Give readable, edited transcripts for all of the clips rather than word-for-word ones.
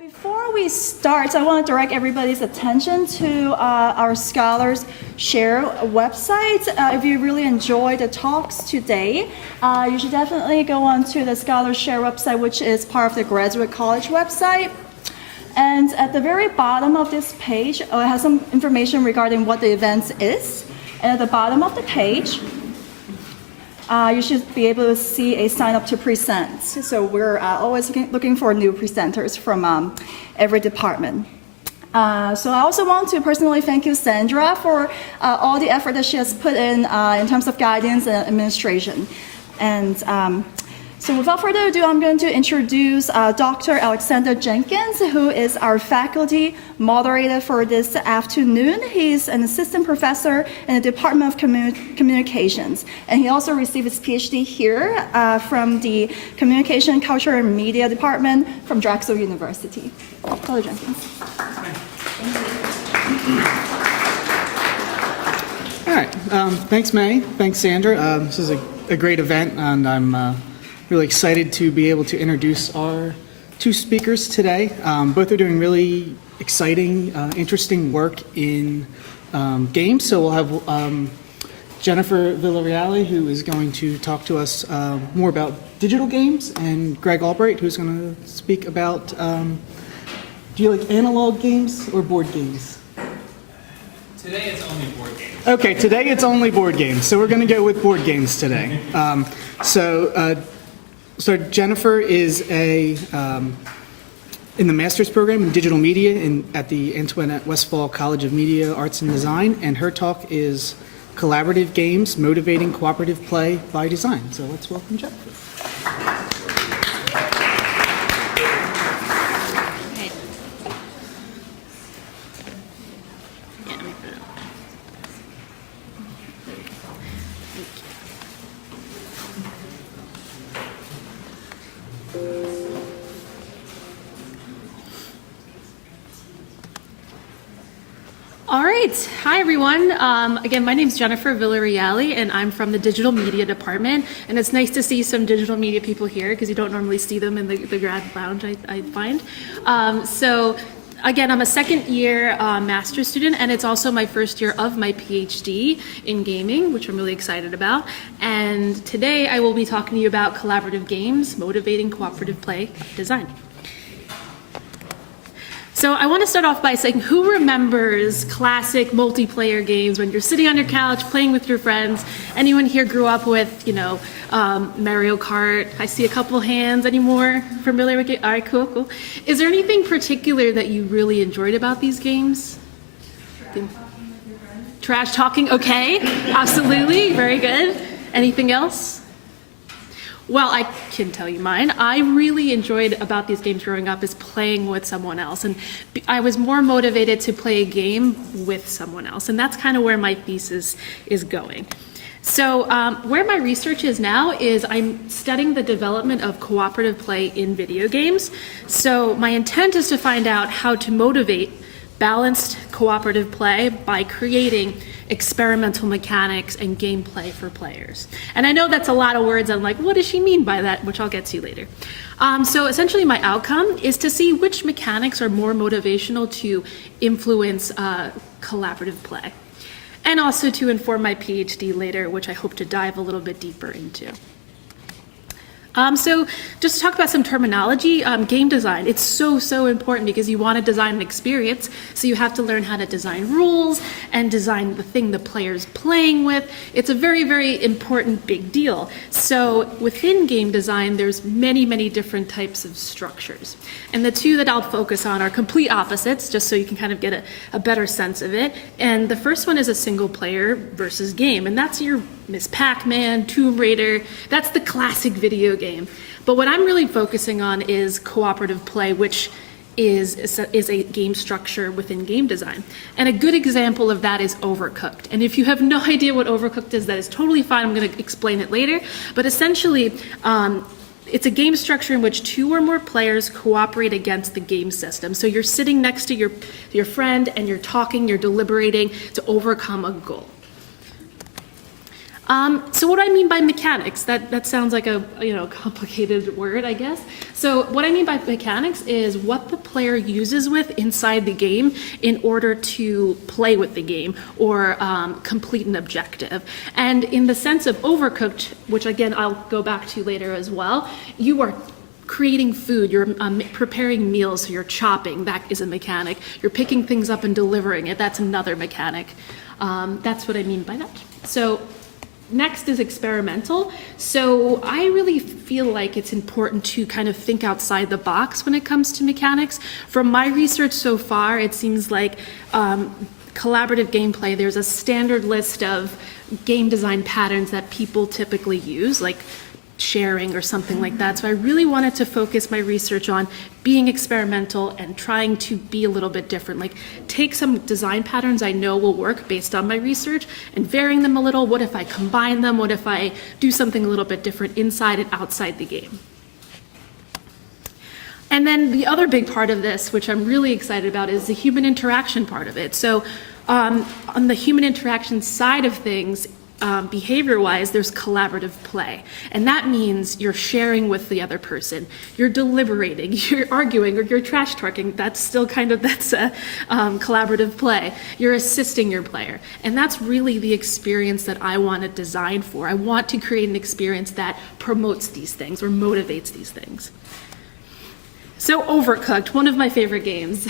Before we start, I want to direct everybody's attention to our Scholars Share website. If you really enjoyed the talks today, you should definitely go on to the Scholars Share website, which is part of the Graduate College website. And at the very bottom of this page, it has some information regarding what the event is. And at the bottom of the page, you should be able to see a sign up to present. So we're always looking for new presenters from every department. So I also want to personally thank you, Sandra, for all the effort that she has put in terms of guidance and administration. And so without further ado, I'm going to introduce Dr. Alexander Jenkins, who is our faculty moderator for this afternoon. He's an assistant professor in the Department of Communications, and he also received his PhD here from the Communication, Culture, and Media Department from Drexel University. Dr. Jenkins. All right. Thanks, May. Thanks, Sandra. This is a great event, and I'm really excited to be able to introduce our two speakers today. Both are doing really exciting, interesting work in games. So we'll have Jennifer Villarreal, who is going to talk to us more about digital games, and Greg Albright, who's going to speak about, do you like analog games or board games? Today it's only board games. Okay, today it's only board games. So we're going to go with board games today. So Jennifer is in the master's program in digital media at the Antoinette Westfall College of Media, Arts and Design, and her talk is Collaborative Games, Motivating Cooperative Play by Design. So let's welcome Jennifer. All right. Hi, everyone. Again, my name is Jennifer Villarreal, and I'm from the Digital Media Department. And it's nice to see some digital media people here because you don't normally see them in the grad lounge, I find. Again, I'm a second-year master's student, and it's also my first year of my PhD in gaming, which I'm really excited about. And today I will be talking to you about collaborative games, motivating cooperative play by design. So I want to start off by saying, who remembers classic multiplayer games when you're sitting on your couch playing with your friends? Anyone here grew up with, Mario Kart? I see a couple hands. Any more familiar with it? All right, cool. Is there anything particular that you really enjoyed about these games? Trash talking, okay, absolutely, very good. Anything else? Well, I can tell you mine. I really enjoyed about these games growing up is playing with someone else. And I was more motivated to play a game with someone else. And that's kind of where my thesis is going. So where my research is now is I'm studying the development of cooperative play in video games. So my intent is to find out how to motivate balanced cooperative play by creating experimental mechanics and gameplay for players. And I know that's a lot of words. I'm like, what does she mean by that? Which I'll get to later. So essentially my outcome is to see which mechanics are more motivational to influence collaborative play. And also to inform my PhD later, which I hope to dive a little bit deeper into. So just to talk about some terminology, game design, it's so important because you want to design an experience, so you have to learn how to design rules and design the thing the player's playing with. It's a very important big deal. So within game design, there's many different types of structures. And the two that I'll focus on are complete opposites, just so you can kind of get a better sense of it. And the first one is a single player versus game, and that's your Miss Pac-Man, Tomb Raider, that's the classic video game. But what I'm really focusing on is cooperative play, which is a game structure within game design. And a good example of that is Overcooked. And if you have no idea what Overcooked is, that is totally fine. I'm going to explain it later. But essentially, it's a game structure in which two or more players cooperate against the game system. So you're sitting next to your friend and you're talking, you're deliberating to overcome a goal. So what do I mean by mechanics? That sounds like a complicated word, I guess. So what I mean by mechanics is what the player uses with inside the game in order to play with the game or complete an objective. And in the sense of Overcooked, which again I'll go back to later as well, you are creating food, you're preparing meals, so you're chopping, that is a mechanic. You're picking things up and delivering it, that's another mechanic. That's what I mean by that. So next is experimental. So I really feel like it's important to kind of think outside the box when it comes to mechanics. From my research so far, it seems like collaborative gameplay, there's a standard list of game design patterns that people typically use, like sharing or something like that. So I really wanted to focus my research on being experimental and trying to be a little bit different, like take some design patterns I know will work based on my research and varying them a little. What if I combine them? What if I do something a little bit different inside and outside the game? And then the other big part of this, which I'm really excited about, is the human interaction part of it. So on the human interaction side of things, behavior-wise, there's collaborative play. And that means you're sharing with the other person, you're deliberating, you're arguing, or you're trash talking. That's still that's a collaborative play. You're assisting your player. And that's really the experience that I want to design for. I want to create an experience that promotes these things or motivates these things. So Overcooked, one of my favorite games.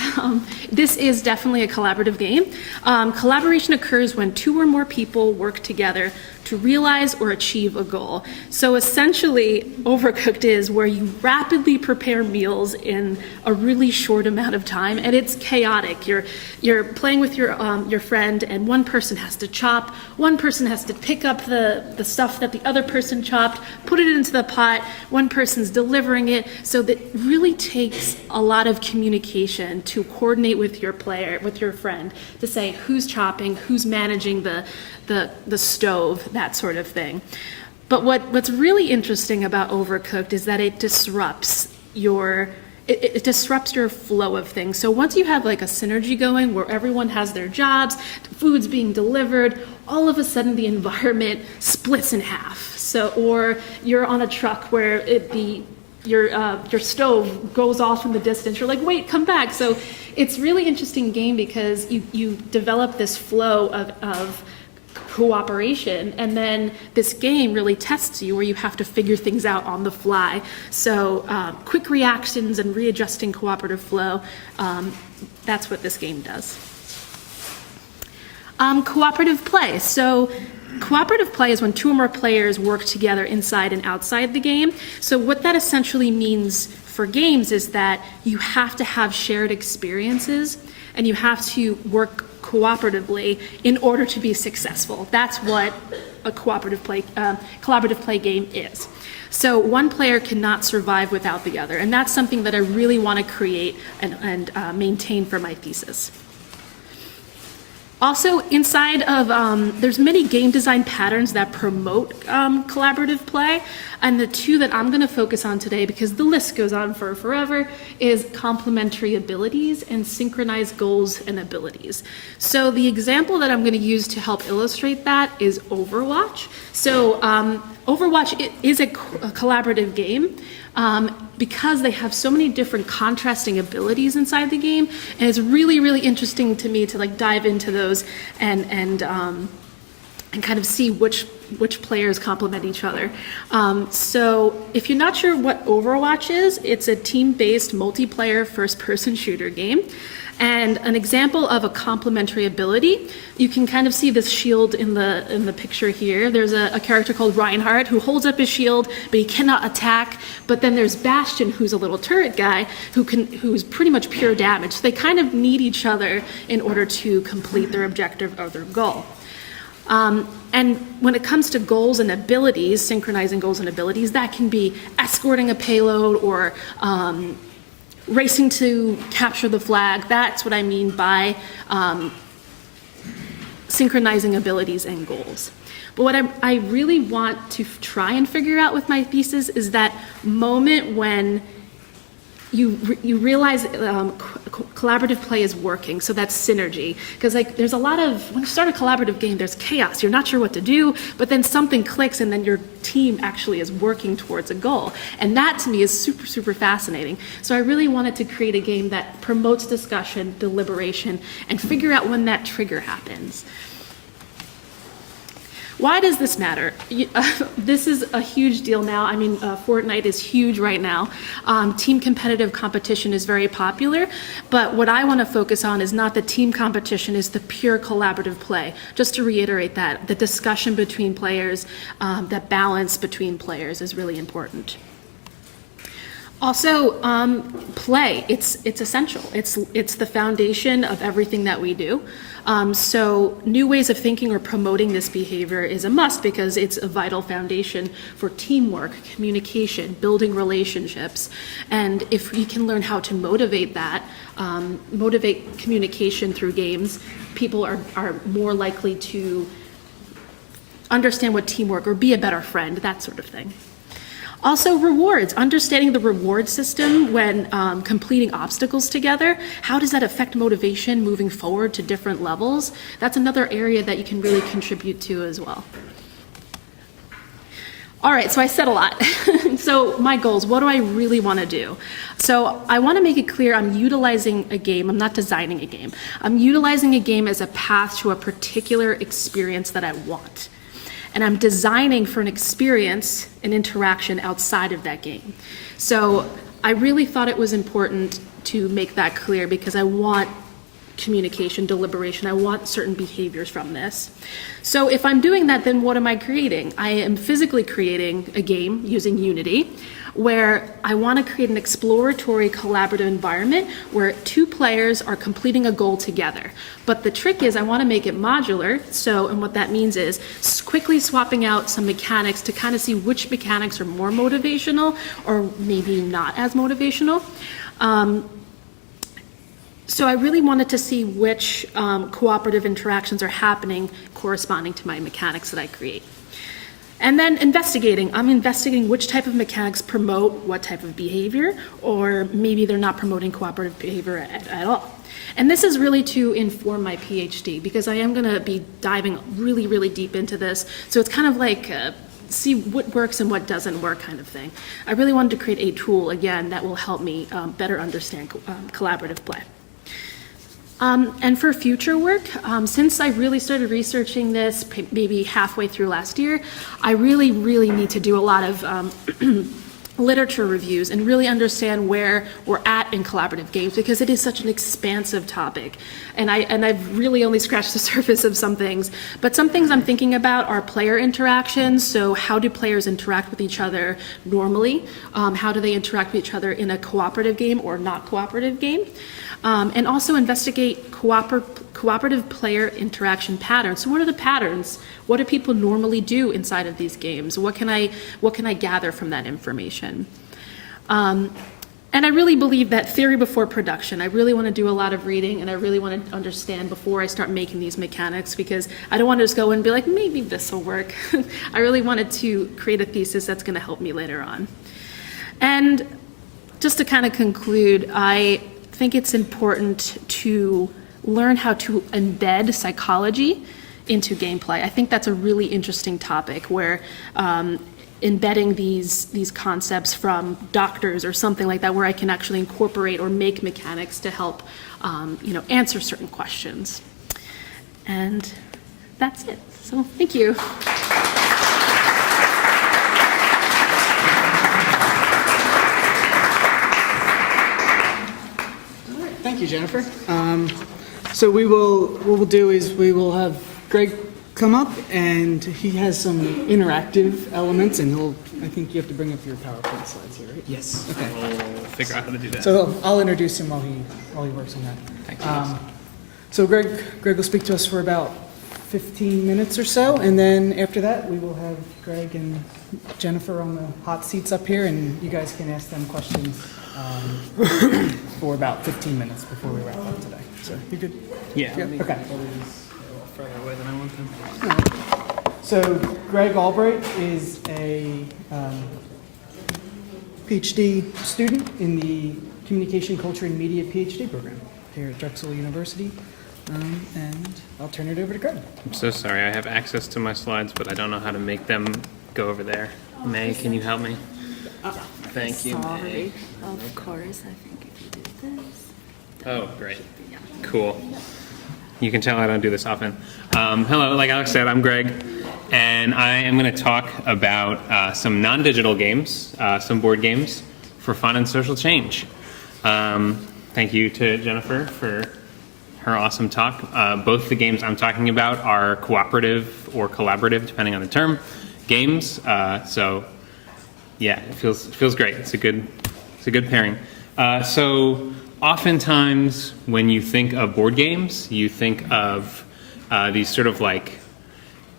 This is definitely a collaborative game. Collaboration occurs when two or more people work together to realize or achieve a goal. So essentially, Overcooked is where you rapidly prepare meals in a really short amount of time, and it's chaotic. You're playing with your friend, and one person has to chop, one person has to pick up the stuff that the other person chopped, put it into the pot, one person's delivering it. So that really takes a lot of communication to coordinate with your friend, to say who's chopping, who's managing the stove, that sort of thing. But what's really interesting about Overcooked is that it disrupts your flow of things. So once you have like a synergy going where everyone has their jobs, food's being delivered, all of a sudden the environment splits in half. So, or you're on a truck where your stove goes off in the distance. You're like, wait, come back. So it's really interesting game because you develop this flow of cooperation, and then this game really tests you where you have to figure things out on the fly. So quick reactions and readjusting cooperative flow, that's what this game does. Cooperative play. So cooperative play is when two or more players work together inside and outside the game. So what that essentially means for games is that you have to have shared experiences and you have to work cooperatively in order to be successful. That's what a collaborative play game is. So one player cannot survive without the other, and that's something that I really want to create and maintain for my thesis. Also, inside of, there's many game design patterns that promote collaborative play, and the two that I'm going to focus on today, because the list goes on for forever, is complementary abilities and synchronized goals and abilities. So the example that I'm going to use to help illustrate that is Overwatch. So Overwatch is a collaborative game, because they have so many different contrasting abilities inside the game, and it's really, really interesting to me to like dive into those and kind of see which players complement each other. So if you're not sure what Overwatch is, it's a team-based multiplayer first-person shooter game. And an example of a complementary ability, you can kind of see this shield in the picture here. There's a character called Reinhardt who holds up his shield, but he cannot attack. But then there's Bastion, who's a little turret guy, who's pretty much pure damage. So they kind of need each other in order to complete their objective or their goal. And when it comes to goals and abilities, synchronizing goals and abilities, that can be escorting a payload or racing to capture the flag. That's what I mean by synchronizing abilities and goals. But what I really want to try and figure out with my thesis is that moment when you realize collaborative play is working, so that's synergy. Because like there's a lot of, when you start a collaborative game, there's chaos. You're not sure what to do, but then something clicks and then your team actually is working towards a goal. And that to me is super, super fascinating. So I really wanted to create a game that promotes discussion, deliberation, and figure out when that trigger happens. Why does this matter? This is a huge deal now. I mean, Fortnite is huge right now. Team competitive competition is very popular, but what I want to focus on is not the team competition, is the pure collaborative play. Just to reiterate that, the discussion between players, that balance between players is really important. Also, play, it's essential. It's the foundation of everything that we do. So new ways of thinking or promoting this behavior is a must because it's a vital foundation for teamwork, communication, building relationships. And if we can learn how to motivate that, motivate communication through games, people are more likely to understand what teamwork, or be a better friend, that sort of thing. Also, rewards, understanding the reward system when completing obstacles together. How does that affect motivation moving forward to different levels? That's another area that you can really contribute to as well. All right, so I said a lot. So my goals, what do I really want to do? So I want to make it clear I'm utilizing a game, I'm not designing a game. I'm utilizing a game as a path to a particular experience that I want. And I'm designing for an experience, an interaction outside of that game. So I really thought it was important to make that clear because I want communication, deliberation, I want certain behaviors from this. So if I'm doing that, then what am I creating? I am physically creating a game using Unity, where I want to create an exploratory collaborative environment where two players are completing a goal together. But the trick is I want to make it modular. So, and what that means is quickly swapping out some mechanics to kind of see which mechanics are more motivational or maybe not as motivational. So I really wanted to see which cooperative interactions are happening corresponding to my mechanics that I create. And then investigating. I'm investigating which type of mechanics promote what type of behavior, or maybe they're not promoting cooperative behavior at all. And this is really to inform my PhD, because I am going to be diving really, really deep into this. So it's kind of like see what works and what doesn't work kind of thing. I really wanted to create a tool, again, that will help me better understand collaborative play. And for future work, since I really started researching this maybe halfway through last year, I really, really need to do a lot of literature reviews and really understand where we're at in collaborative games, because it is such an expansive topic. And I've really only scratched the surface of some things. But some things I'm thinking about are player interactions. So how do players interact with each other normally? How do they interact with each other in a cooperative game or not cooperative game? And also investigate cooperative player interaction patterns. So what are the patterns? What do people normally do inside of these games? What can I gather from that information? And I really believe that theory before production. I really want to do a lot of reading, and I really want to understand before I start making these mechanics, because I don't want to just go and be like, maybe this will work. I really wanted to create a thesis that's going to help me later on. And just to kind of conclude, I think it's important to learn how to embed psychology into gameplay. I think that's a really interesting topic, where embedding these concepts from doctors or something like that, where I can actually incorporate or make mechanics to help answer certain questions. And that's it. So thank you. Thank you, Jennifer. So what we'll do is we will have Greg come up, and he has some interactive elements, and I think you have to bring up your PowerPoint slides here, right? Yes. Okay. We'll figure out how to do that. So I'll introduce him while he works on that. Thank you. So Greg will speak to us for about 15 minutes or so, and then after that we will have Greg and Jennifer on the hot seats up here, and you guys can ask them questions for about 15 minutes before we wrap up today. So you good? Yeah. Okay. A little further away than I want them. So Greg Albright is a PhD student in the Communication, Culture, and Media PhD program here at Drexel University. And I'll turn it over to Greg. I'm so sorry. I have access to my slides, but I don't know how to make them go over there. May, can you help me? Thank you, May. Sorry. Of course, I think if you do this. Oh, great. Cool. You can tell I don't do this often. Hello, like Alex said, I'm Greg, and I am going to talk about some non-digital games, some board games for fun and social change. Thank you to Jennifer for her awesome talk. Both the games I'm talking about are cooperative or collaborative, depending on the term, games. So, yeah, it feels great. It's a good pairing. So, oftentimes when you think of board games, you think of these sort of like,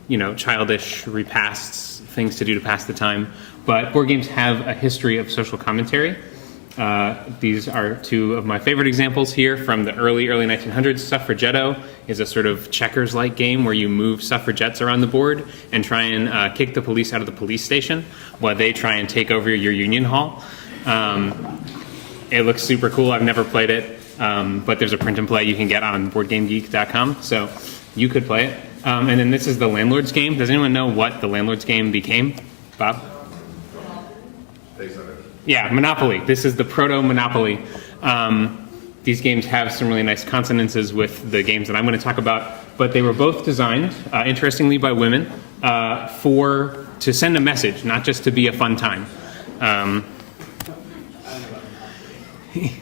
childish repasts, things to do to pass the time. But board games have a history of social commentary. These are two of my favorite examples here from the early 1900s. Suffragetto is a sort of checkers-like game where you move suffragettes around the board and try and kick the police out of the police station while they try and take over your union hall. It looks super cool. I've never played it, but there's a print and play you can get on BoardGameGeek.com, so you could play it. And then this is the Landlord's Game. Does anyone know what the Landlord's Game became? Bob? Yeah, Monopoly. This is the proto-Monopoly. These games have some really nice consonances with the games that I'm going to talk about, but they were both designed, interestingly, by women to send a message, not just to be a fun time.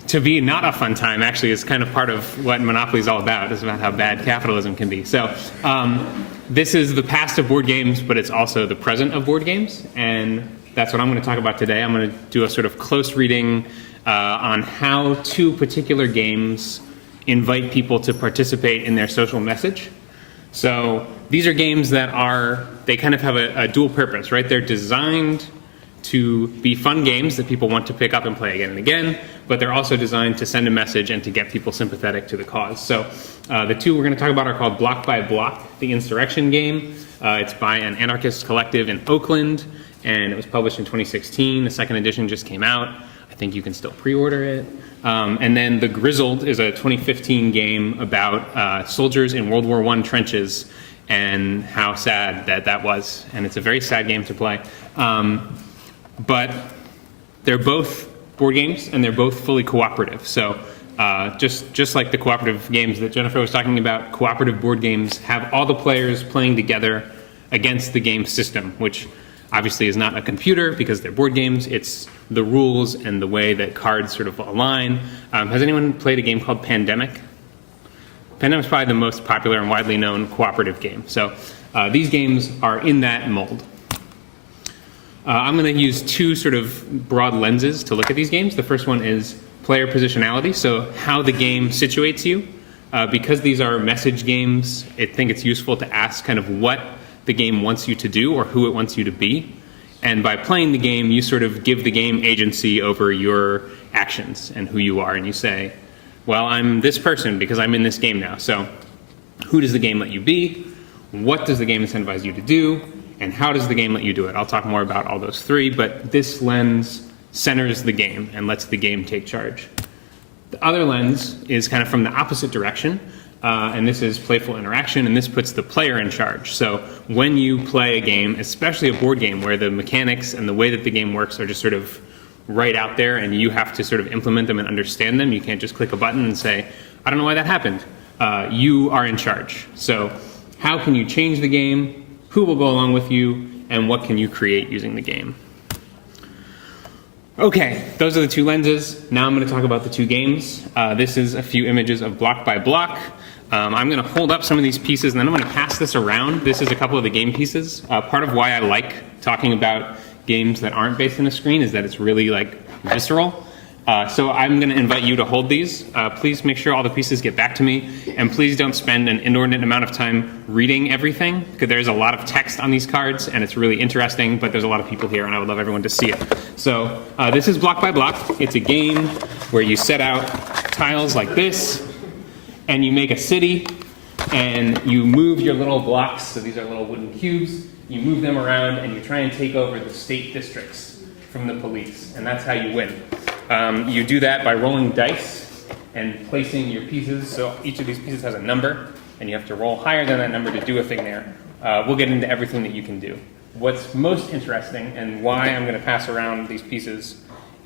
To be not a fun time, actually, is kind of part of what Monopoly is all about. It's about how bad capitalism can be. So this is the past of board games, but it's also the present of board games, and that's what I'm going to talk about today. I'm going to do a sort of close reading on how two particular games invite people to participate in their social message. So these are games that they kind of have a dual purpose, right? They're designed to be fun games that people want to pick up and play again and again, but they're also designed to send a message and to get people sympathetic to the cause. So the two we're going to talk about are called Bloc by Bloc, the Insurrection game. It's by an anarchist collective in Oakland, and it was published in 2016. The second edition just came out. I think you can still pre-order it. And then the Grizzled is a 2015 game about soldiers in World War I trenches and how sad that was. And it's a very sad game to play. But they're both board games, and they're both fully cooperative. So just like the cooperative games that Jennifer was talking about, cooperative board games have all the players playing together against the game system, which obviously is not a computer because they're board games. It's the rules and the way that cards sort of align. Has anyone played a game called Pandemic? Pandemic is probably the most popular and widely known cooperative game. So these games are in that mold. I'm going to use two sort of broad lenses to look at these games. The first one is player positionality, so how the game situates you. Because these are message games, I think it's useful to ask kind of what the game wants you to do or who it wants you to be. And by playing the game, you sort of give the game agency over your actions and who you are. And you say, well, I'm this person because I'm in this game now. So who does the game let you be? What does the game incentivize you to do? And how does the game let you do it? I'll talk more about all those three, but this lens centers the game and lets the game take charge. The other lens is kind of from the opposite direction, and this is playful interaction, and this puts the player in charge. So when you play a game, especially a board game where the mechanics and the way that the game works are just sort of right out there and you have to sort of implement them and understand them, you can't just click a button and say, I don't know why that happened. You are in charge. So how can you change the game? Who will go along with you, and what can you create using the game? Okay, those are the two lenses. Now I'm going to talk about the two games. This is a few images of Bloc by Bloc. I'm going to hold up some of these pieces, and then I'm going to pass this around. This is a couple of the game pieces. Part of why I like talking about games that aren't based on a screen is that it's really like visceral. So I'm going to invite you to hold these. Please make sure all the pieces get back to me, and please don't spend an inordinate amount of time reading everything, because there's a lot of text on these cards, and it's really interesting, but there's a lot of people here, and I would love everyone to see it. So this is Bloc by Bloc. It's a game where you set out tiles like this, and you make a city, and you move your little blocks, so these are little wooden cubes, you move them around, and you try and take over the state districts from the police, and that's how you win. You do that by rolling dice and placing your pieces. So each of these pieces has a number, and you have to roll higher than that number to do a thing there. We'll get into everything that you can do. What's most interesting, and why I'm going to pass around these pieces,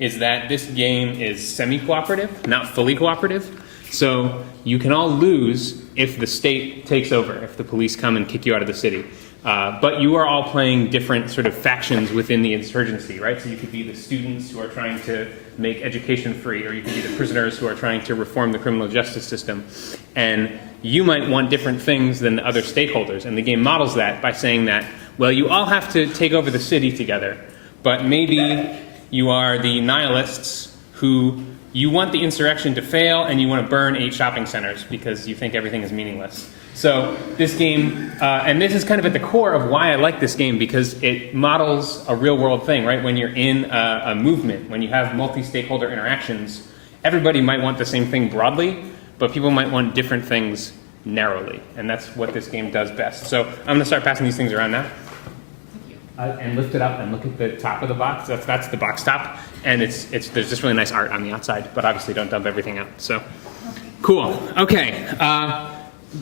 is that this game is semi-cooperative, not fully cooperative. So you can all lose if the state takes over, if the police come and kick you out of the city. But you are all playing different sort of factions within the insurgency, right? So you could be the students who are trying to make education free, or you could be the prisoners who are trying to reform the criminal justice system. And you might want different things than the other stakeholders. And the game models that by saying that, well, you all have to take over the city together, but maybe you are the nihilists who you want the insurrection to fail and you want to burn 8 shopping centers because you think everything is meaningless. So this game, and this is kind of at the core of why I like this game, because it models a real world thing, right? When you're in a movement, when you have multi-stakeholder interactions, everybody might want the same thing broadly, but people might want different things narrowly. And that's what this game does best. So I'm going to start passing these things around now. And lift it up and look at the top of the box. That's the box top. And there's just really nice art on the outside, but obviously don't dump everything out. So cool. Okay.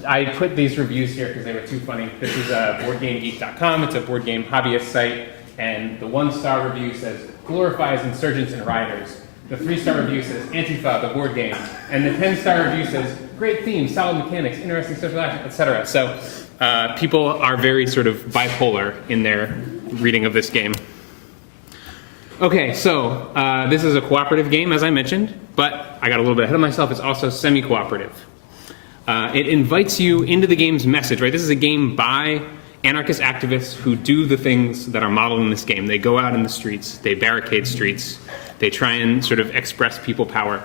I put these reviews here because they were too funny. This is boardgamegeek.com. It's a board game hobbyist site. And the 1-star review says, glorifies insurgents and rioters. The 3-star review says, Antifa, the board game. And the 10-star review says, great theme, solid mechanics, interesting social action, etc. So people are very sort of bipolar in their reading of this game. Okay, so this is a cooperative game, as I mentioned, but I got a little bit ahead of myself. It's also semi-cooperative. It invites you into the game's message, right? This is a game by anarchist activists who do the things that are modeled in this game. They go out in the streets, they barricade streets, they try and sort of express people power.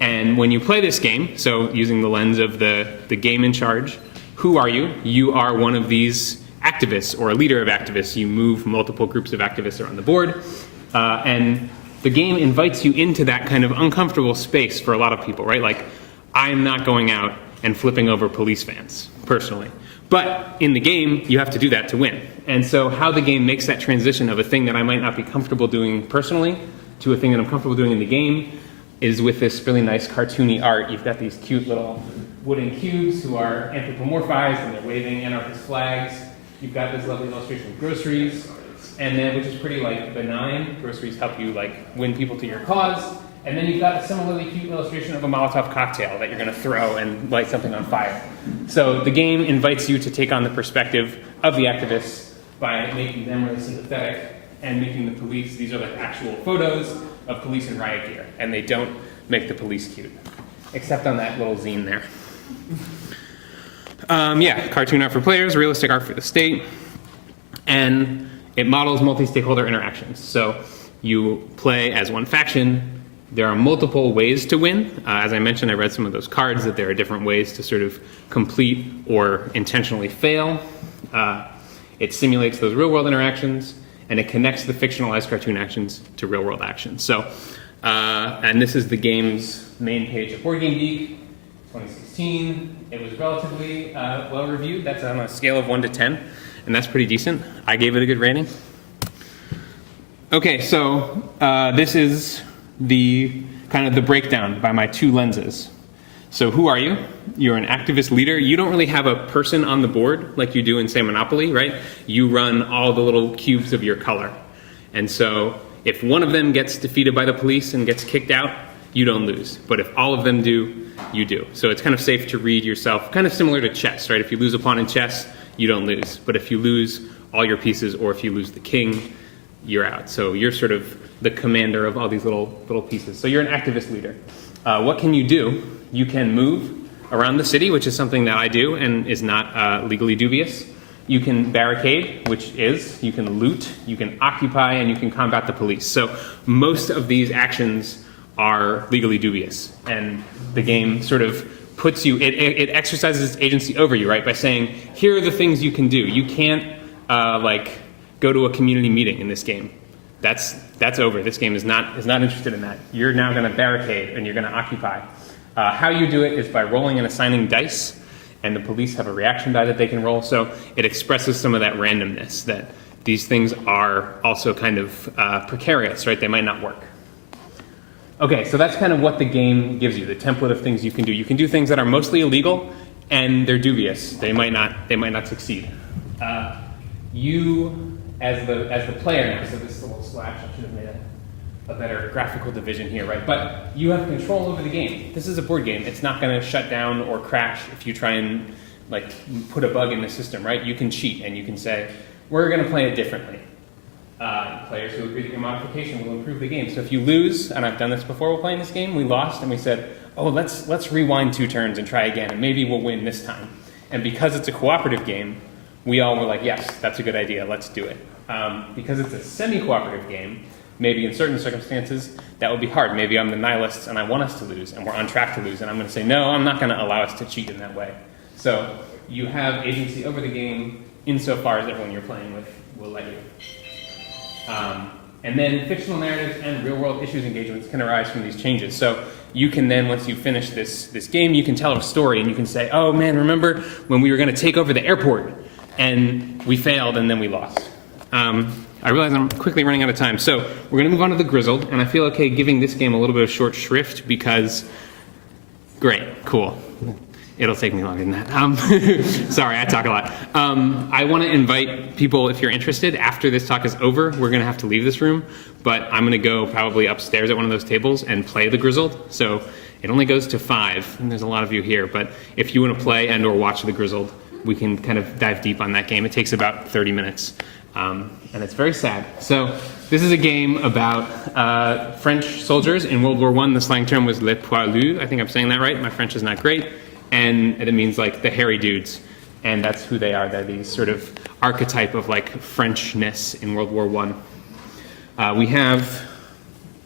And when you play this game, so using the lens of the game in charge, who are you? You are one of these activists or a leader of activists. You move multiple groups of activists around the board. And the game invites you into that kind of uncomfortable space for a lot of people, right? Like, I'm not going out and flipping over police vans, personally. But in the game, you have to do that to win. And so how the game makes that transition of a thing that I might not be comfortable doing personally to a thing that I'm comfortable doing in the game is with this really nice cartoony art. You've got these cute little wooden cubes who are anthropomorphized and they're waving anarchist flags. You've got this lovely illustration of groceries, and then, which is pretty like benign. Groceries help you like win people to your cause. And then you've got a similarly cute illustration of a Molotov cocktail that you're going to throw and light something on fire. So the game invites you to take on the perspective of the activists by making them really sympathetic and making the police, these are like actual photos of police in riot gear, and they don't make the police cute, except on that little zine there. Yeah, cartoon art for players, realistic art for the state, and it models multi-stakeholder interactions. So you play as one faction. There are multiple ways to win. As I mentioned, I read some of those cards that there are different ways to sort of complete or intentionally fail. It simulates those real-world interactions, and it connects the fictionalized cartoon actions to real-world actions. So, and this is the game's main page at Board Game Geek, 2016. It was relatively well-reviewed. That's on a scale of 1 to 10, and that's pretty decent. I gave it a good rating. Okay, so this is the kind of the breakdown by my 2 lenses. So who are you? You're an activist leader. You don't really have a person on the board like you do in, say, Monopoly, right? You run all the little cubes of your color. And so if one of them gets defeated by the police and gets kicked out, you don't lose. But if all of them do, you do. So it's kind of safe to read yourself, kind of similar to chess, right? If you lose a pawn in chess, you don't lose. But if you lose all your pieces, or if you lose the king, you're out. So you're sort of the commander of all these little pieces. So you're an activist leader. What can you do? You can move around the city, which is something that I do and is not legally dubious. You can barricade, which is, you can loot, you can occupy, and you can combat the police. So most of these actions are legally dubious. And the game sort of puts you, it exercises its agency over you, right? By saying, here are the things you can do. You can't like go to a community meeting in this game. That's over. This game is not interested in that. You're now going to barricade and you're going to occupy. How you do it is by rolling and assigning dice, and the police have a reaction die that they can roll. So it expresses some of that randomness, that these things are also kind of precarious, right? They might not work. Okay, so that's kind of what the game gives you, the template of things you can do. You can do things that are mostly illegal, and they're dubious. They might not succeed. You, as the player now, so this little slash, I should have made a better graphical division here, right? But you have control over the game. This is a board game. It's not going to shut down or crash if you try and like put a bug in the system, right? You can cheat and you can say, we're going to play it differently. Players who agree that your modification will improve the game. So if you lose, and I've done this before while playing this game, we lost and we said, oh, let's rewind 2 turns and try again, and maybe we'll win this time. And because it's a cooperative game, we all were like, yes, that's a good idea, let's do it. Because it's a semi-cooperative game, maybe in certain circumstances, that would be hard. Maybe I'm the nihilist and I want us to lose, and we're on track to lose, and I'm going to say, no, I'm not going to allow us to cheat in that way. So you have agency over the game insofar as everyone you're playing with will let you. And then fictional narratives and real-world issues engagements can arise from these changes. So you can then, once you finish this game, you can tell a story and you can say, oh man, remember when we were going to take over the airport and we failed and then we lost. I realize I'm quickly running out of time. So we're going to move on to the Grizzled, and I feel okay giving this game a little bit of short shrift because, great, cool. It'll take me longer than that. Sorry, I talk a lot. I want to invite people, if you're interested, after this talk is over, we're going to have to leave this room, but I'm going to go probably upstairs at one of those tables and play the Grizzled. So it only goes to 5, and there's a lot of you here, but if you want to play and or watch the Grizzled, we can kind of dive deep on that game. It takes about 30 minutes, and it's very sad. So this is a game about French soldiers in World War I. The slang term was les poilus. I think I'm saying that right. My French is not great. And it means like the hairy dudes, and that's who they are. They're these sort of archetype of like Frenchness in World War I. We have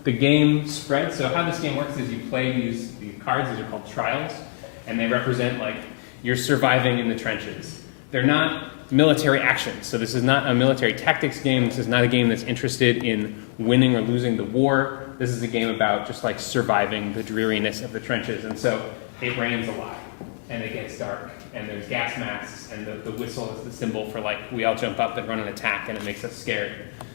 the game spread. So how this game works is you play these cards. These are called trials, and they represent like you're surviving in the trenches. They're not military actions. So this is not a military tactics game. This is not a game that's interested in winning or losing the war. This is a game about just like surviving the dreariness of the trenches. And so it rains a lot, and it gets dark, and there's gas masks, and the whistle is the symbol for like we all jump up and run an attack, and it makes us scared.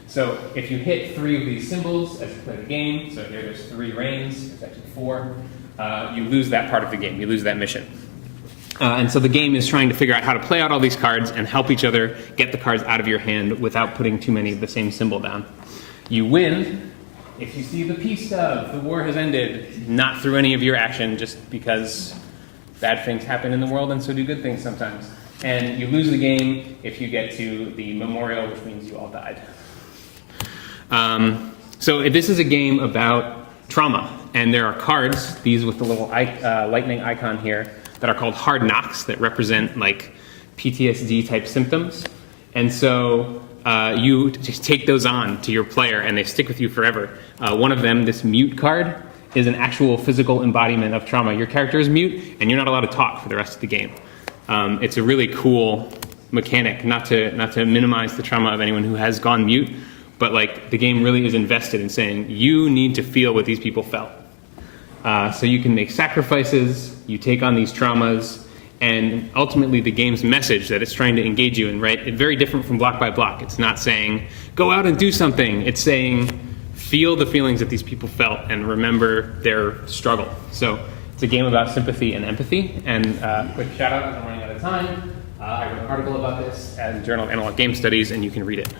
So if you hit 3 of these symbols as you play the game, so here there's 3 rains, there's actually 4, you lose that part of the game, you lose that mission. And so the game is trying to figure out how to play out all these cards and help each other get the cards out of your hand without putting too many of the same symbol down. You win if you see the peace stub, the war has ended, not through any of your action, just because bad things happen in the world and so do good things sometimes. And you lose the game if you get to the memorial, which means you all died. So this is a game about trauma, and there are cards, these with the little lightning icon here, that are called hard knocks that represent like PTSD type symptoms. And so you just take those on to your player and they stick with you forever. One of them, this mute card, is an actual physical embodiment of trauma. Your character is mute and you're not allowed to talk for the rest of the game. It's a really cool mechanic, not to minimize the trauma of anyone who has gone mute, but like the game really is invested in saying you need to feel what these people felt. So you can make sacrifices, you take on these traumas, and ultimately the game's message that it's trying to engage you in, right? It's very different from Block by Block. It's not saying, go out and do something. It's saying, feel the feelings that these people felt and remember their struggle. So it's a game about sympathy and empathy. And quick shout out, I'm running out of time. I wrote an article about this at the Journal of Analog Game Studies, and you can read it.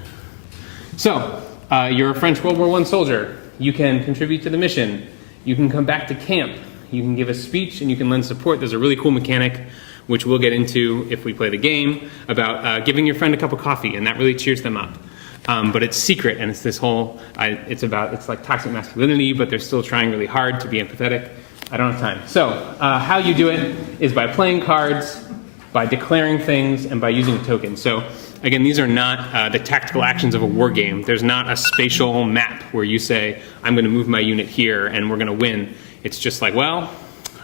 So you're a French World War I soldier. You can contribute to the mission. You can come back to camp. You can give a speech, and you can lend support. There's a really cool mechanic, which we'll get into if we play the game, about giving your friend a cup of coffee, and that really cheers them up. But it's secret, and it's this whole, it's like toxic masculinity, but they're still trying really hard to be empathetic. I don't have time. So how you do it is by playing cards, by declaring things, and by using a token. So again, these are not the tactical actions of a war game. There's not a spatial map where you say, I'm going to move my unit here and we're going to win. It's just like, well,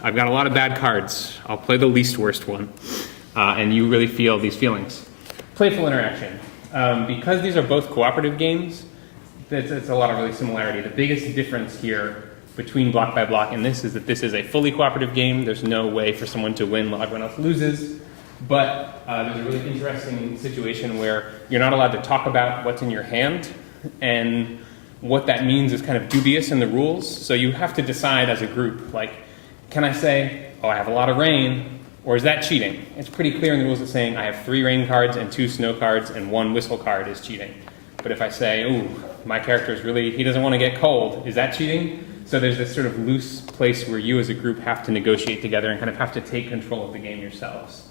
I've got a lot of bad cards. I'll play the least worst one. And you really feel these feelings. Playful interaction. Because these are both cooperative games, it's a lot of really similarity. The biggest difference here between Block by Block and this is that this is a fully cooperative game. There's no way for someone to win while everyone else loses. But there's a really interesting situation where you're not allowed to talk about what's in your hand, and what that means is kind of dubious in the rules. So you have to decide as a group, like, can I say, oh, I have a lot of rain, or is that cheating? It's pretty clear in the rules of saying I have 3 rain cards and 2 snow cards and 1 whistle card is cheating. But if I say, ooh, my character is really, he doesn't want to get cold, is that cheating? So there's this sort of loose place where you as a group have to negotiate together and kind of have to take control of the game yourselves.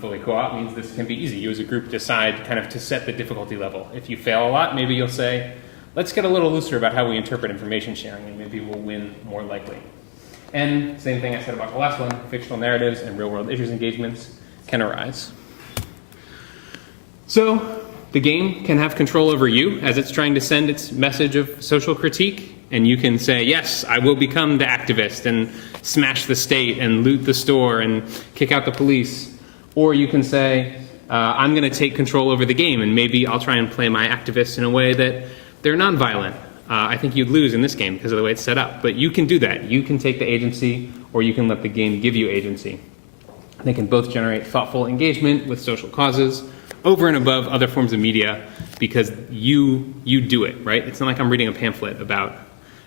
Fully co-op means this can be easy. You as a group decide kind of to set the difficulty level. If you fail a lot, maybe you'll say, let's get a little looser about how we interpret information sharing, and maybe we'll win more likely. And same thing I said about the last one, fictional narratives and real-world issues engagements can arise. So the game can have control over you as it's trying to send its message of social critique, and you can say, yes, I will become the activist and smash the state and loot the store and kick out the police. Or you can say, I'm going to take control over the game, and maybe I'll try and play my activists in a way that they're nonviolent. I think you'd lose in this game because of the way it's set up. But you can do that. You can take the agency, or you can let the game give you agency. They can both generate thoughtful engagement with social causes over and above other forms of media because you do it, right? It's not like I'm reading a pamphlet about,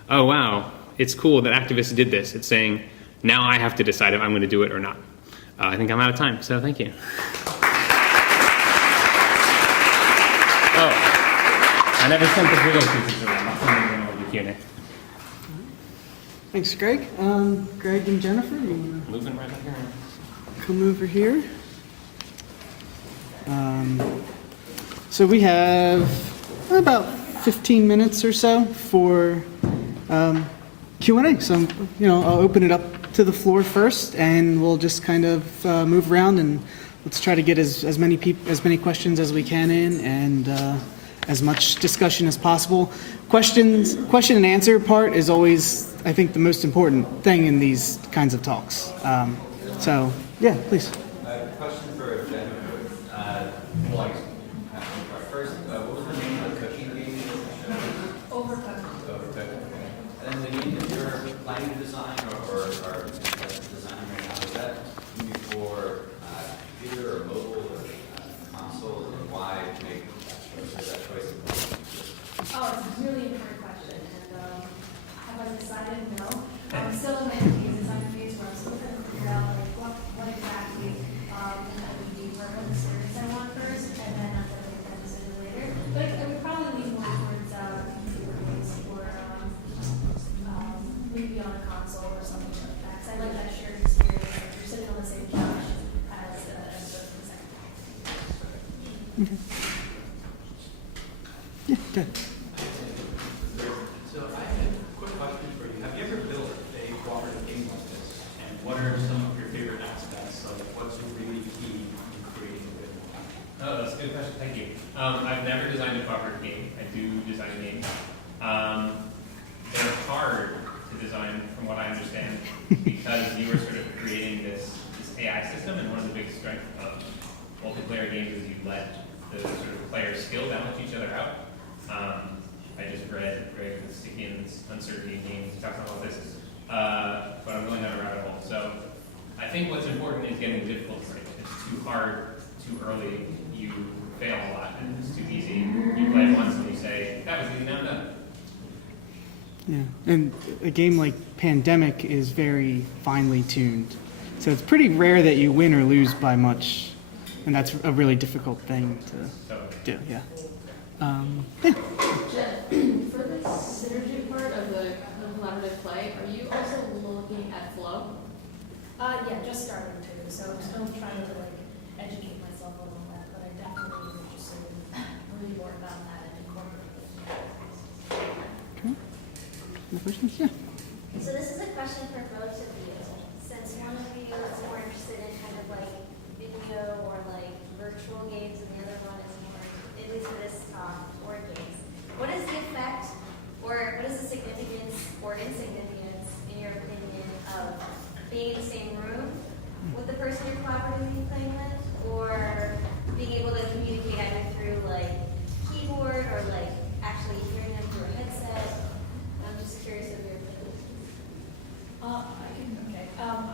oh, wow, it's cool that activists did this. It's saying, now I have to decide if I'm going to do it or not. I think I'm out of time, so thank you. Oh. I never sent the Grizzled pieces around. I'll send them over the Q&A. Thanks, Greg. Greg and Jennifer, you want to Moving right back here. come over here? So we have about 15 minutes or so for Q&A. So, I'll open it up to the floor first, and we'll just kind of move around, and let's try to get as many questions as we can in, and as much discussion as possible. Question and answer part is always, I think, the most important thing in these kinds of talks. So, yeah, please. Question for Jennifer. First, what was the name of the cooking game? Overcooked. Overcooked. And then the game that you're planning to design or designing right now, is that for computer or mobile or console, and why make that choice? Oh, it's a really important question, and have I decided? No. I'm still in my design phase where I'm still trying to figure out what exactly would be part of the experience I want first, and then I'm going to make that decision later. But I would probably lean more towards computer games or maybe on a console or something like that. Because I like that shared experience. Like you're sitting on the same couch as the second. Okay. Yeah, good. So I had a quick question for you. Have you ever built a cooperative game like this? And what are some of your favorite aspects? Like what's really key in creating a good one? Oh, that's a good question. Thank you. I've never designed a cooperative game. I do design games. They're hard to design, from what I understand, because you are sort of creating this AI system, and one of the big strengths of multiplayer games is you let the sort of players' skill balance each other out. I just read Greg the Sticky and Uncertainty games. He talks about this, but I'm going down a rabbit hole. So I think what's important is getting the difficulty right. If it's too hard, too early, you fail a lot. And if it's too easy, you play it once and you say, that was easy, now I'm done. Yeah, and a game like Pandemic is very finely tuned. So it's pretty rare that you win or lose by much, and that's a really difficult thing to do, yeah. Yeah. Jen, for the synergy part of the collaborative play, are you also looking at flow? Yeah, just starting to. So I'm still trying to educate myself a little bit, but I definitely am interested in reading more about that and incorporating it. Okay. Any questions? Yeah. So this is a question for both of you. Since one of you is more interested in kind of video or virtual games, and the other one is more, at least for this talk, board games. What is the effect, or what is the significance or insignificance, in your opinion, of being in the same room with the person you're collaboratively playing with, or being able to communicate either through keyboard or actually hearing them through a headset? I'm just curious of your opinion.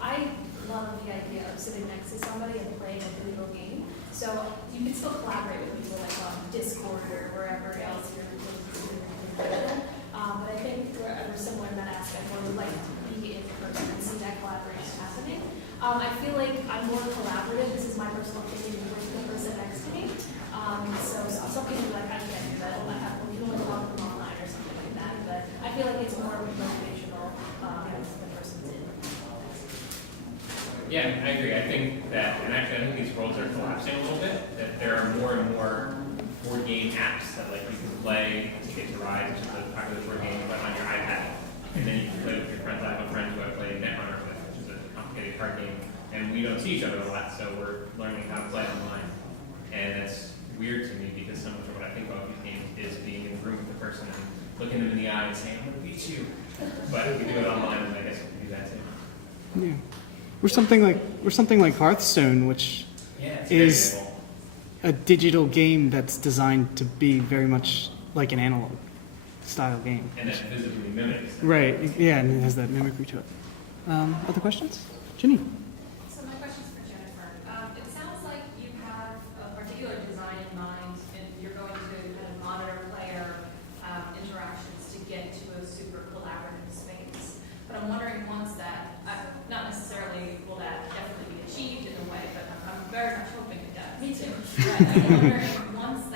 I love the idea of sitting next to somebody and playing a digital game. So you can still collaborate with people on Discord or wherever else you're feel like it's more motivational as the person's in. Yeah, I agree. I think that, and actually I think these worlds are collapsing a little bit, that there are more and more board game apps that like you can play Ticket to Ride, which is a popular board game, but on your iPad. And then you can play with your friends. I have a friend who I play Netrunner with, which is a complicated card game. And we don't see each other a lot, so we're learning how to play online. And it's weird to me because so much of what I think about these games is being in the room with the person and looking them in the eye and saying, I'm going to beat you. But if we do it online, then I guess we can do that too. Yeah. We're something like Hearthstone, which Yeah, it's is very cool. a digital game that's designed to be very much like an analog style game. And that visibly mimics. Right. Yeah, and it has that mimicry to it. Other questions? Ginny? So my question's for Jennifer. It sounds like you have a particular design in mind, and you're going to kind of monitor player interactions to get to a super collaborative space. But I'm wondering once that, not necessarily will that definitely be achieved in a way, but I'm very much hoping it does. Me too. But I'm wondering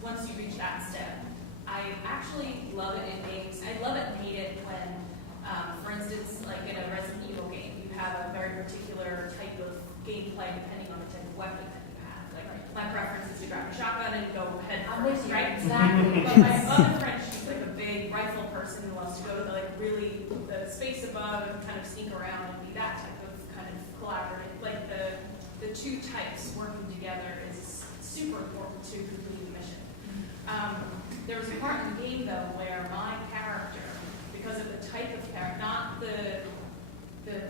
once you reach that step, I actually love it in games. I love it and hate it when, for instance, like in a Resident Evil game, you have a very particular type of gameplay depending on the type of weapon that you have. Like my preference is to grab a shotgun and go head I'm first, with you, right? exactly. But my other friend, she's like a big rifle person who loves to go to the space above and kind of sneak around and be that type of kind of collaborative. Like the two types working together is super important to complete the mission. There was a part in the game though where my character, because of the type of character, not the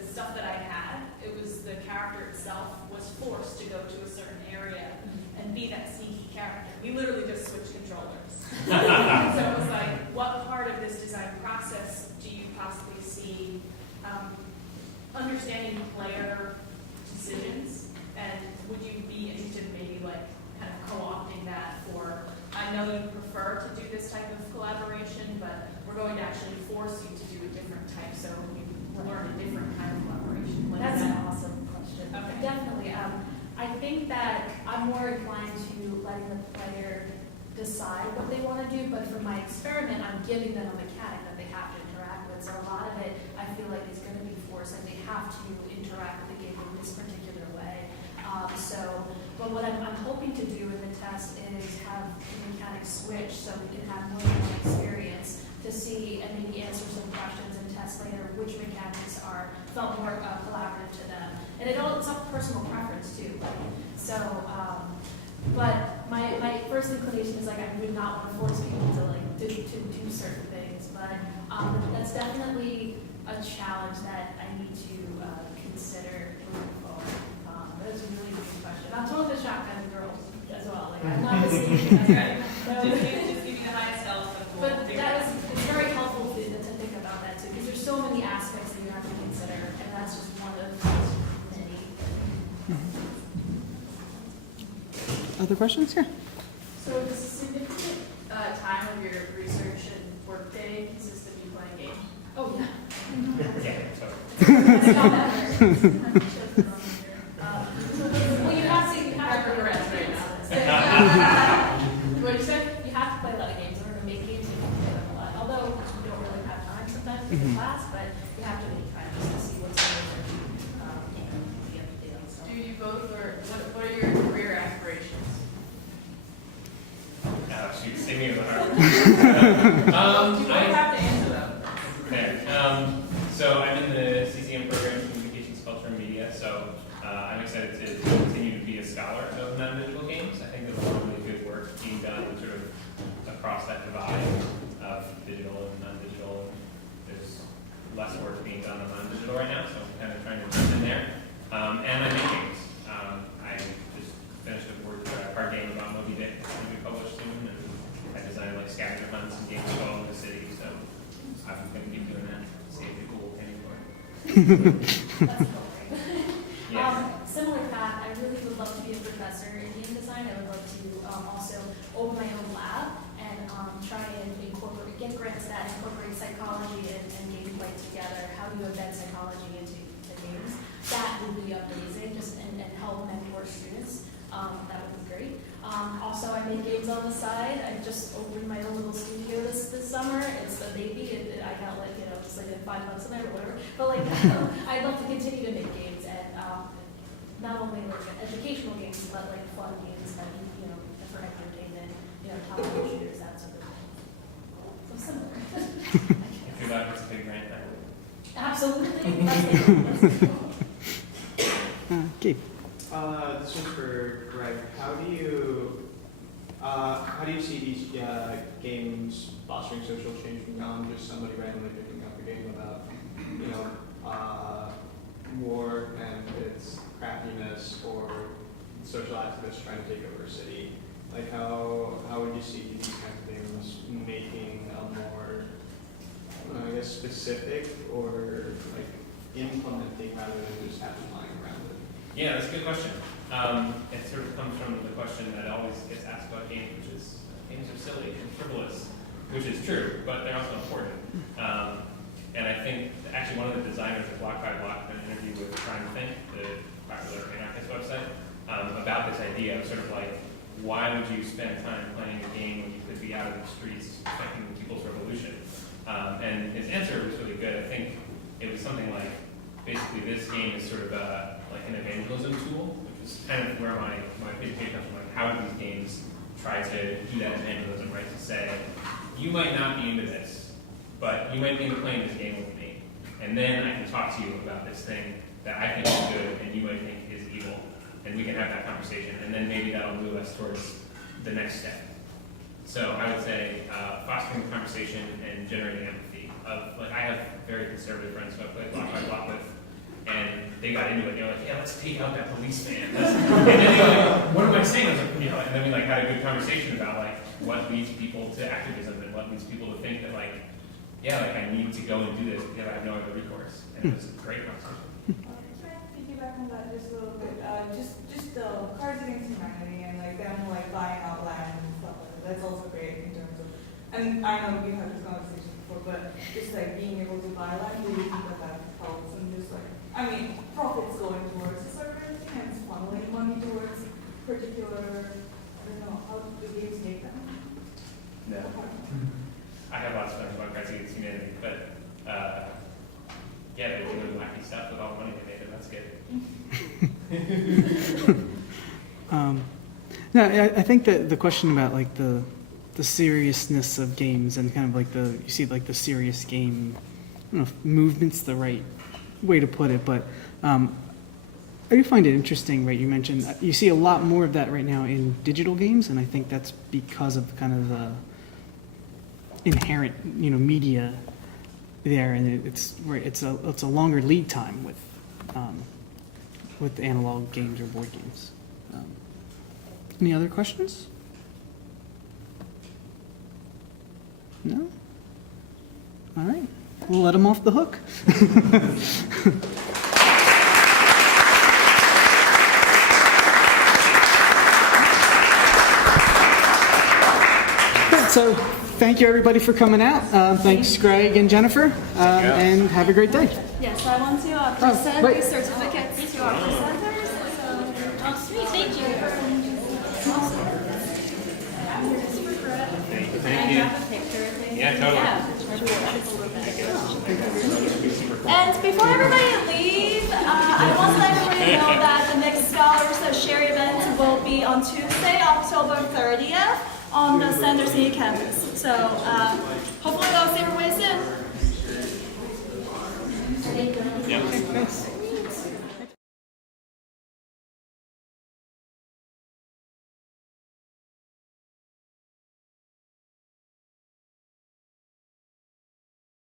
stuff that I had, it was the character itself was forced to go to a certain area and be that sneaky character. We literally just switched controllers. So it was like, what part of this design process do you possibly see understanding player decisions, and would you be interested in maybe like kind of co-opting that for, I know you prefer to do this type of collaboration, but we're going to actually force you to do a different type, so you learn a different kind of collaboration. Like That's that. an awesome question. Okay. Definitely. I think that I'm more inclined to letting the player decide what they want to do, but for my experiment, I'm giving them a mechanic that they have to interact with. So a lot of it, I feel like, is going to be forced, and they have to interact with the game in this particular way. But what I'm hoping to do in the test is have the mechanics switch so we can have more than one experience to see and maybe answer some questions and test later which mechanics felt more collaborative to them. And it's up personal preference too. So, but my first inclination is like I would not want to force people to to do certain things, but that's definitely a challenge that I need to consider moving forward. That's a really good question. I'm totally the shotgun girl as well. Like I'm not the same. Just give me the highest elf. But it's very helpful to think about that too, because there's so many aspects that you have to consider, and that's just one of many. Other questions? Yeah. So does a significant time of your research and workday consist of you playing games? Oh yeah. Yeah, so. Well, you have to Regrets right now. What you said? You have to play a lot of games in order to make games. You have to play them a lot. Although you don't really have time sometimes in the class, but you have to make time just to see what's going on. The other day. So. Do you both, or what are your career aspirations? Shoot, save me the hard. You both have to answer them. There. So I'm in the CCM program, Communications, Culture, and Media. So I'm excited to continue to be a scholar of non-digital games. I think there's a lot of really good work being done sort of across that divide of digital and non-digital. There's less work being done on non-digital right now, so I'm kind of trying to jump in there. And I make games. I just finished a card game about Moby Dick that's going to be published soon, and I designed like scavenger hunts and games all over the city. So I'm going to keep doing that. Save the cool anyway. That's cool. Yeah. Similar path, I really would love to be a professor in game design. I would love to also open my own lab and try and get grants that incorporate psychology and gameplay together. How do you embed psychology into games? That would be amazing, and help mentor students. That would be great. Also, I make games on the side. I just opened my own little studio this summer. It's a baby. just like in 5 months of it or whatever. But like, I'd love to continue to make games and not only like educational games, but like fun games and for entertainment, top-down shooters, that sort of thing. So similar. If you're not, it's a big grant then. Absolutely. Gabe. This one's for Greg. How do you see these games fostering social change beyond just somebody randomly picking up a game about war and its craftiness, or social activists trying to take over a city? Like how would you see these kinds of things making a more specific or like implementing rather than just having lying around it? Yeah, that's a good question. It sort of comes from the question that always gets asked about games, which is games are silly and frivolous, which is true, but they're also important. And I think actually one of the designers of Bloc by Bloc did an interview with Crime Think, the popular anarchist website, about this idea of sort of like, why would you spend time playing a game when you could be out in the streets affecting people's revolution? And his answer was really good. I think it was something like, basically this game is sort of like an evangelism tool, which is kind of where my presentation comes from. Like, how do these games try to do that evangelism, right? To say, you might not be into this, but you might be into playing this game with me, and then I can talk to you about this thing that I think is good and you might think is evil, and we can have that conversation, and then maybe that'll move us towards the next step. So I would say fostering the conversation and generating empathy. Like, I have very conservative friends who I play Bloc by Bloc with, and they got into it. They're like, yeah, let's take out that policeman. And then they go, like, what am I saying? I was like, and then we like had a good conversation about like what leads people to activism and what leads people to think that like, yeah, like I need to go and do this because I have no other recourse. And it was a great conversation. Can I piggyback on that just a little bit? Just Cards Against Humanity and like them like buying out land and stuff like that. That's also great in terms of, and I know we've had this conversation before, but just like being able to buy land, really think that helps, and just like, I mean, profits going towards a certain thing and it's funneling money towards particular, I don't know, how do games make them? No. I have lots of friends about Cards Against Humanity, but yeah, they're doing wacky stuff with all the money they made, and that's good. No, I think that the question about like the seriousness of games and kind of like you see like the serious game, I don't know if movement's the right way to put it, but I do find it interesting, right? You mentioned you see a lot more of that right now in digital games, and I think that's because of kind of the inherent, media there, and it's a longer lead time with analog games or board games. Any other questions? No? All right. We'll let them off the hook. So thank you everybody for coming out. Thanks Greg and Jennifer, and have a great day. Yes, I want to present wait. these certificates to our presenters. Oh, sweet, thank you. Thank you. Yeah, totally. And before everybody leaves, I want to let everybody know that the next Scholars Share event will be on Tuesday, October 30th on the Center City campus. So hopefully I'll see everybody soon. Yeah. Thanks.